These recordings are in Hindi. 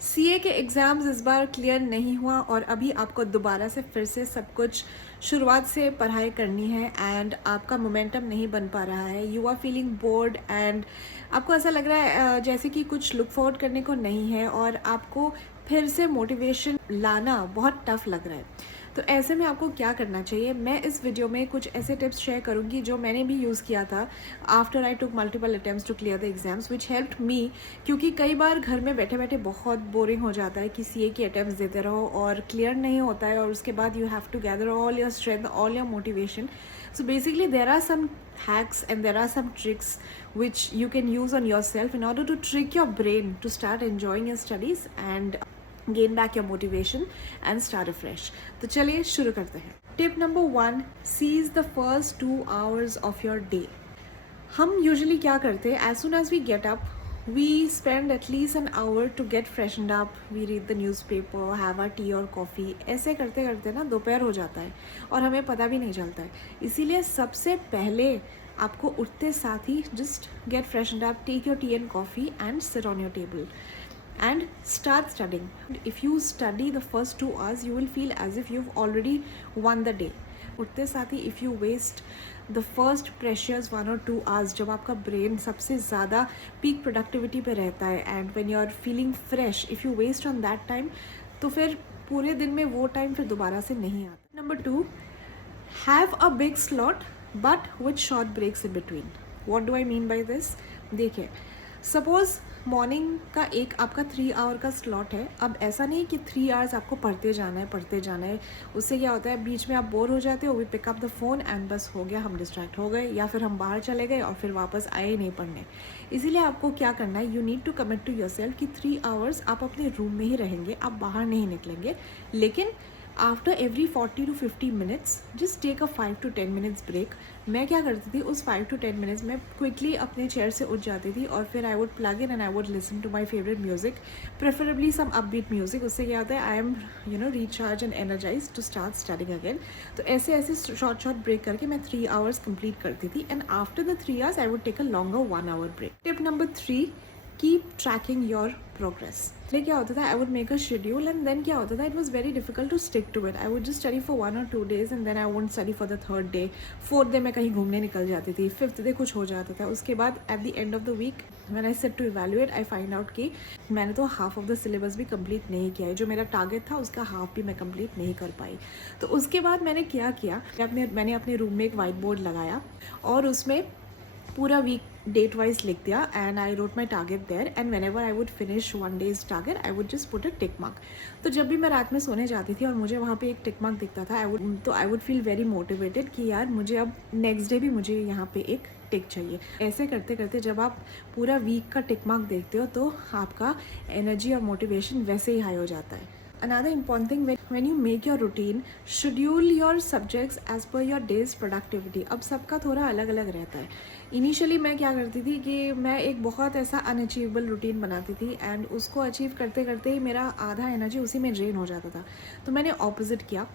सीए के एग्ज़ाम्स इस बार क्लियर नहीं हुआ और अभी आपको दोबारा से फिर से सब कुछ शुरुआत से पढ़ाई करनी है एंड आपका मोमेंटम नहीं बन पा रहा है। You are feeling bored and आपको ऐसा लग रहा है जैसे कि कुछ लुक फॉरवर्ड करने को नहीं है और आपको फिर से मोटिवेशन लाना बहुत टफ लग रहा है। तो ऐसे में आपको क्या करना चाहिए, मैं इस वीडियो में कुछ ऐसे टिप्स शेयर करूंगी जो मैंने भी यूज़ किया था after I took multiple attempts to clear the exams which helped me. क्योंकि कई बार घर में बैठे बैठे बहुत बोरिंग हो जाता है कि सीए की अटेम्प्ट्स देते रहो और क्लियर नहीं होता है और उसके बाद you have to gather all your strength, all your motivation. So basically there are some hacks and there are some tricks which you can use on yourself in order to trick your brain to start enjoying your studies and gain back your motivation and start afresh. तो चलिए शुरू करते हैं। Tip number 1, seize the first 2 hours of your day। हम यूजुअली क्या करते हैं, as soon as we get up we spend at least an hour to get freshened up, we read the newspaper, have our tea or coffee। ऐसे करते करते ना दोपहर हो जाता है और हमें पता भी नहीं चलता है। इसीलिए सबसे पहले आपको उठते साथ ही just get freshened up, take your tea and coffee and sit on your table and start studying। If you study the first 2 hours you will feel as if you've already won the day। उठते साथ ही if you waste the first precious 1 और 2 आवर्स, जब आपका ब्रेन सबसे ज़्यादा पीक प्रोडक्टिविटी पे रहता है and when you are feeling fresh, if you waste on that time तो फिर पूरे दिन में वो टाइम फिर दोबारा से नहीं आता। Number 2, have a big slot but with short breaks in between. What do I mean by this? देखिए, सपोज मॉर्निंग का एक आपका 3 आवर का स्लॉट है। अब ऐसा नहीं कि 3 आवर्स आपको पढ़ते जाना है। उससे क्या होता है, बीच में आप बोर हो जाते हो, we pick up the phone and बस हो गया, हम डिस्ट्रैक्ट हो गए या फिर हम बाहर चले गए और फिर वापस आए ही नहीं पढ़ने। इसीलिए आपको क्या करना है, you need to commit to yourself कि 3 आवर्स आप अपने रूम में ही रहेंगे, आप बाहर नहीं निकलेंगे। लेकिन after every 40 to 50 minutes just take a 5 to 10 minutes break. मैं क्या करती थी, उस 5 to 10 मिनट्स में क्विकली अपने चेयर से उठ जाती थी और फिर I would plug in and I would listen to my favourite music, preferably some upbeat music. उससे क्या होता है, I am recharge and energise to start studying again. तो ऐसे शॉर्ट ब्रेक करके मैं 3 आवर्स कंप्लीट करती थी and after the 3 hours I would take a longer 1 hour break. Tip number 3, keep tracking your progress. पहले क्या होता था, I would make a schedule and then क्या होता था, it was very difficult to stick to it. I would just study for 1 or 2 days and then I wouldn't study for the 3rd day. 4th day मैं कहीं घूमने निकल जाती थी, 5th डे कुछ हो जाता था। उसके बाद at the end of the week when I set to evaluate, I find out कि मैंने तो हाफ ऑफ द सिलेबस भी कंप्लीट नहीं किया है, जो मेरा टारगेट था उसका हाफ भी मैं कंप्लीट नहीं कर पाई। तो उसके बाद मैंने क्या किया, मैंने अपने रूम में एक वाइट बोर्ड लगाया और उसमें पूरा वीक डेट वाइज लिख दिया and I wrote my target there and whenever I would finish 1 day's target I would just put a tick mark. तो जब भी मैं रात में सोने जाती थी और मुझे वहाँ पे एक टिक मार्क दिखता था, I would feel very motivated कि यार मुझे अब नेक्स्ट डे भी मुझे यहाँ पे एक टिक चाहिए। ऐसे करते करते जब आप पूरा वीक का टिक मार्क देखते हो तो आपका एनर्जी और मोटिवेशन वैसे ही हाई हो जाता है। Another important thing, when you make your routine, schedule your subjects as per your day's productivity। अब सबका थोड़ा अलग अलग रहता है। इनिशियली मैं क्या करती थी कि मैं एक बहुत ऐसा अनअचीवेबल रूटीन बनाती थी एंड उसको अचीव करते करते ही मेरा आधा एनर्जी उसी में ड्रेन हो जाता था। तो मैंने ऑपोजिट किया।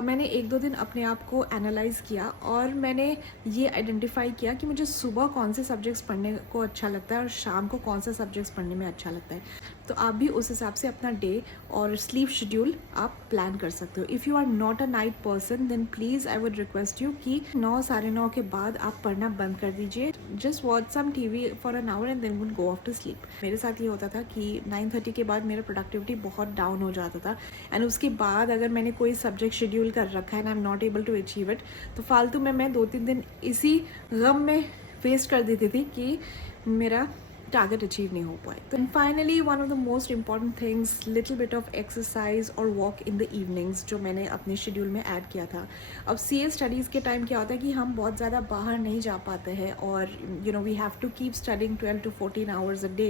मैंने 1-2 दिन अपने आप को एनालाइज किया और मैंने ये आइडेंटिफाई किया कि मुझे सुबह कौन से सब्जेक्ट्स पढ़ने को अच्छा लगता है और शाम को कौन से सब्जेक्ट्स पढ़ने में अच्छा लगता है। तो आप भी उस हिसाब से अपना डे और स्लीप शेड्यूल आप प्लान कर सकते हो। If you are not a night person then please I would request you कि 9, 9:30 के बाद आप पढ़ना बंद कर दीजिए। Just watch some TV for an hour and then would go off to sleep. मेरे साथ ये होता था कि 9:30 के बाद मेरा प्रोडक्टिविटी बहुत डाउन हो जाता था एंड उसके बाद अगर मैंने कोई सब्जेक्ट शेड्यूल कर रखा है and I am not able to achieve it तो फालतू में मैं 2-3 दिन इसी गम में वेस्ट कर देती थी कि मेरा टारगेट अचीव नहीं हो पाए। तो finally one of the most important things, little bit of exercise और वॉक इन द इवनिंग्स, जो मैंने अपने शेड्यूल में ऐड किया था। अब सीए स्टडीज़ के टाइम क्या होता है कि हम बहुत ज़्यादा बाहर नहीं जा पाते हैं और we have to keep studying 12 to 14 hours a day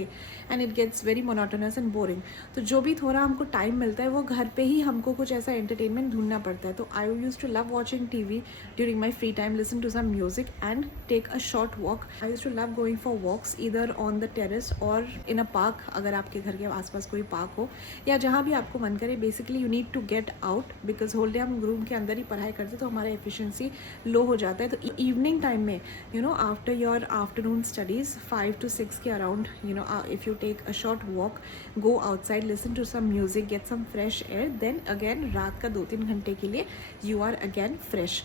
and it gets very monotonous and boring. तो जो भी थोड़ा हमको टाइम मिलता है वो घर पे ही हमको कुछ ऐसा एंटरटेनमेंट ढूंढना पड़ता है। तो I used to love watching TV during my free time, listen to some music and take a short walk. I used to love going for walks either on the terrace और इन अ पार्क, अगर आपके घर के आसपास कोई पार्क हो या जहाँ भी आपको मन करे. Basically you need to get out because whole day हम रूम के अंदर ही पढ़ाई करते तो हमारा एफिशिएंसी लो हो जाता है. तो इवनिंग टाइम में after your afternoon studies 5 to 6 के around if you take a short walk, go outside, listen to some music, get some fresh air, then again रात का 2-3 घंटे के लिए you are again fresh.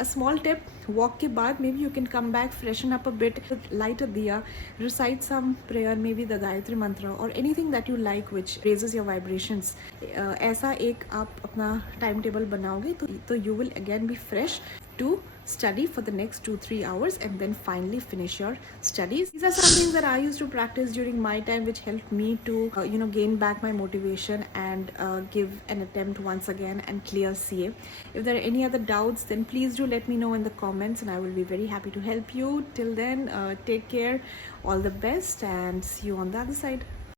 A small tip, walk के बाद maybe you can come back, freshen up a bit, light a diya, recite some prayer, maybe the Gayatri mantra or anything that you like which raises your vibrations. ऐसा एक आप अपना टाइम टेबल बनाओगे तो you will again be fresh to study for the next 2-3 hours and then finally finish your studies. These are some things that I used to practice during my time which helped me to gain back my motivation and give an attempt once again and clear CA. If there are any other doubts, then please do let me know in the comments and I will be very happy to help you. Till then, take care, all the best and see you on the other side.